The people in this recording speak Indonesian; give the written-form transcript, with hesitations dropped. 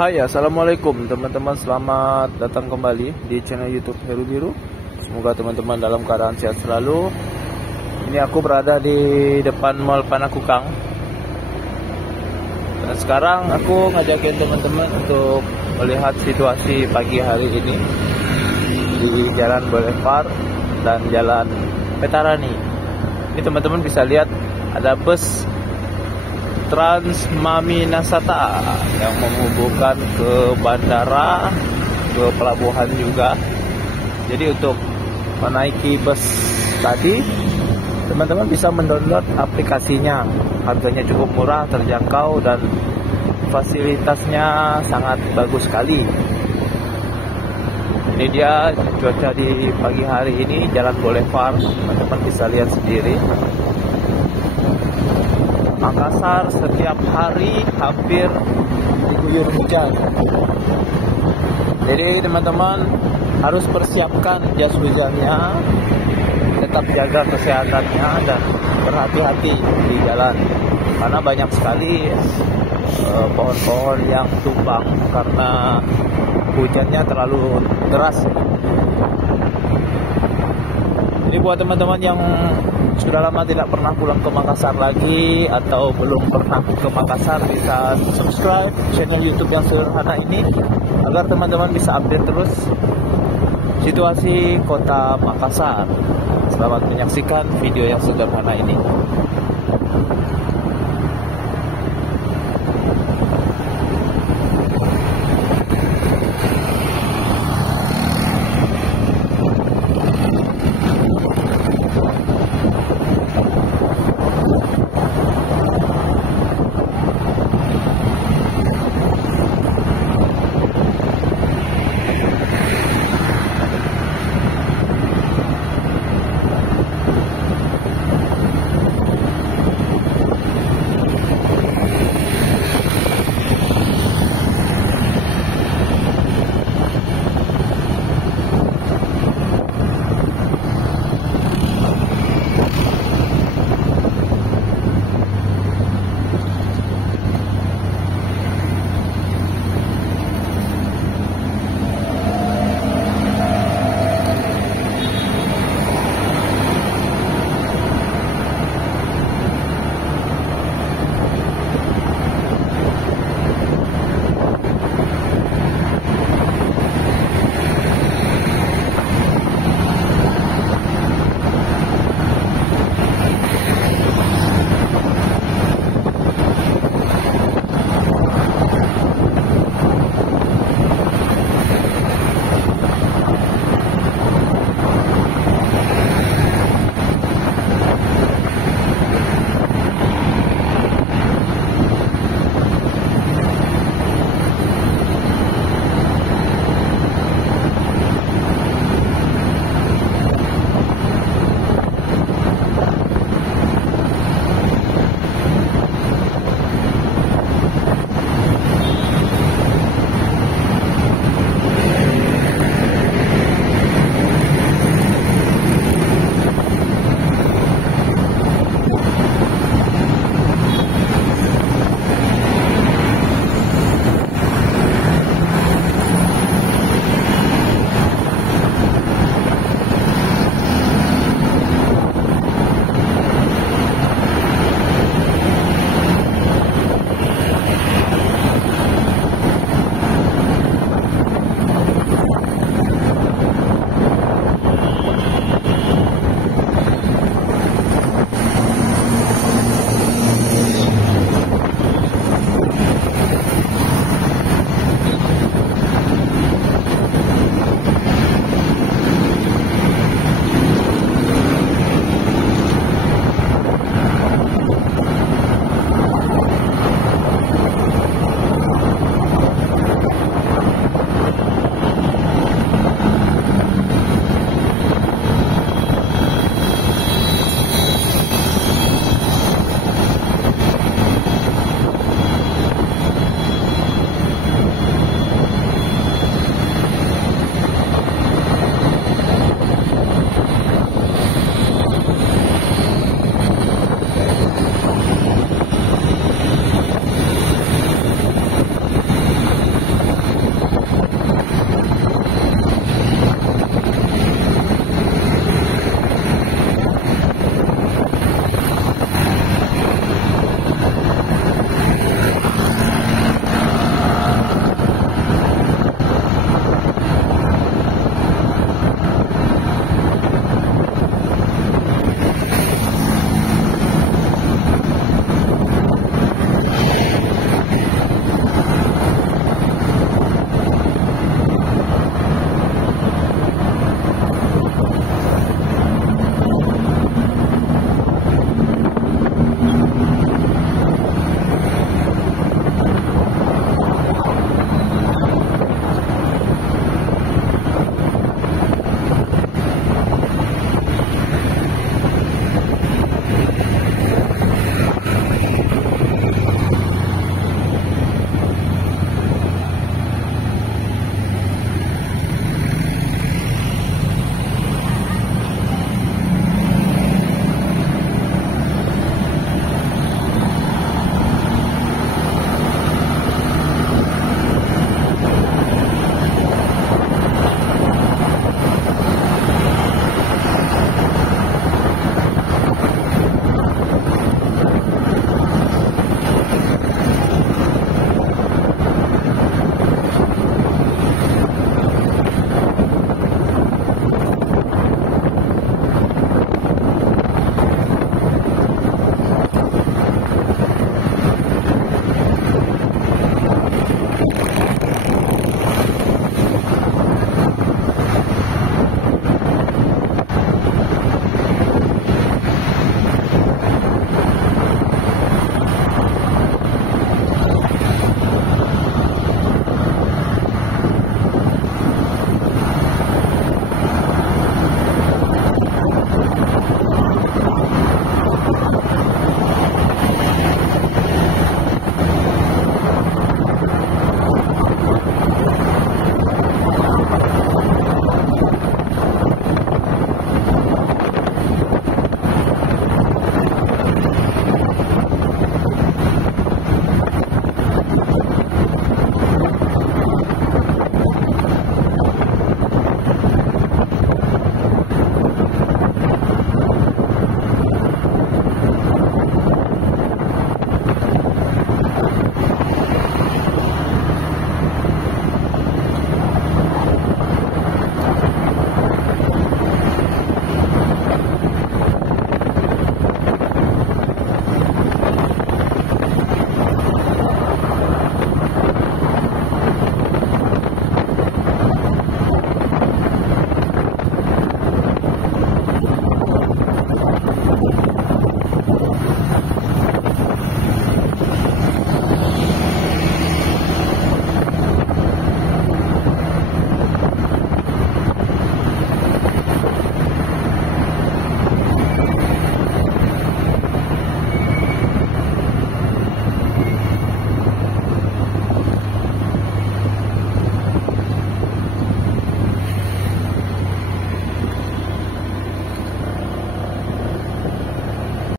Hai, assalamualaikum teman-teman, selamat datang kembali di channel YouTube Heru Biru. Semoga teman-teman dalam keadaan sehat selalu. Ini aku berada di depan Mall Panakukang. Dan sekarang aku ngajakin teman-teman untuk melihat situasi pagi hari ini di Jalan Boulevard dan Jalan Petarani. Ini teman-teman bisa lihat ada bus Trans Maminasata yang menghubungkan ke bandara, ke pelabuhan juga. Jadi untuk menaiki bus tadi, teman-teman bisa mendownload aplikasinya. Harganya cukup murah, terjangkau, dan fasilitasnya sangat bagus sekali. Ini dia cuaca di pagi hari ini, Jalan Boulevard. Teman-teman bisa lihat sendiri. Makassar setiap hari hampir diguyur hujan. Jadi teman-teman harus persiapkan jas hujannya, tetap jaga kesehatannya, dan berhati-hati di jalan. Karena banyak sekali pohon-pohon yang tumbang karena hujannya terlalu deras. Jadi buat teman-teman yang sudah lama tidak pernah pulang ke Makassar lagi atau belum pernah ke Makassar, bisa subscribe channel YouTube yang sederhana ini agar teman-teman bisa update terus situasi kota Makassar. Selamat menyaksikan video yang sederhana ini.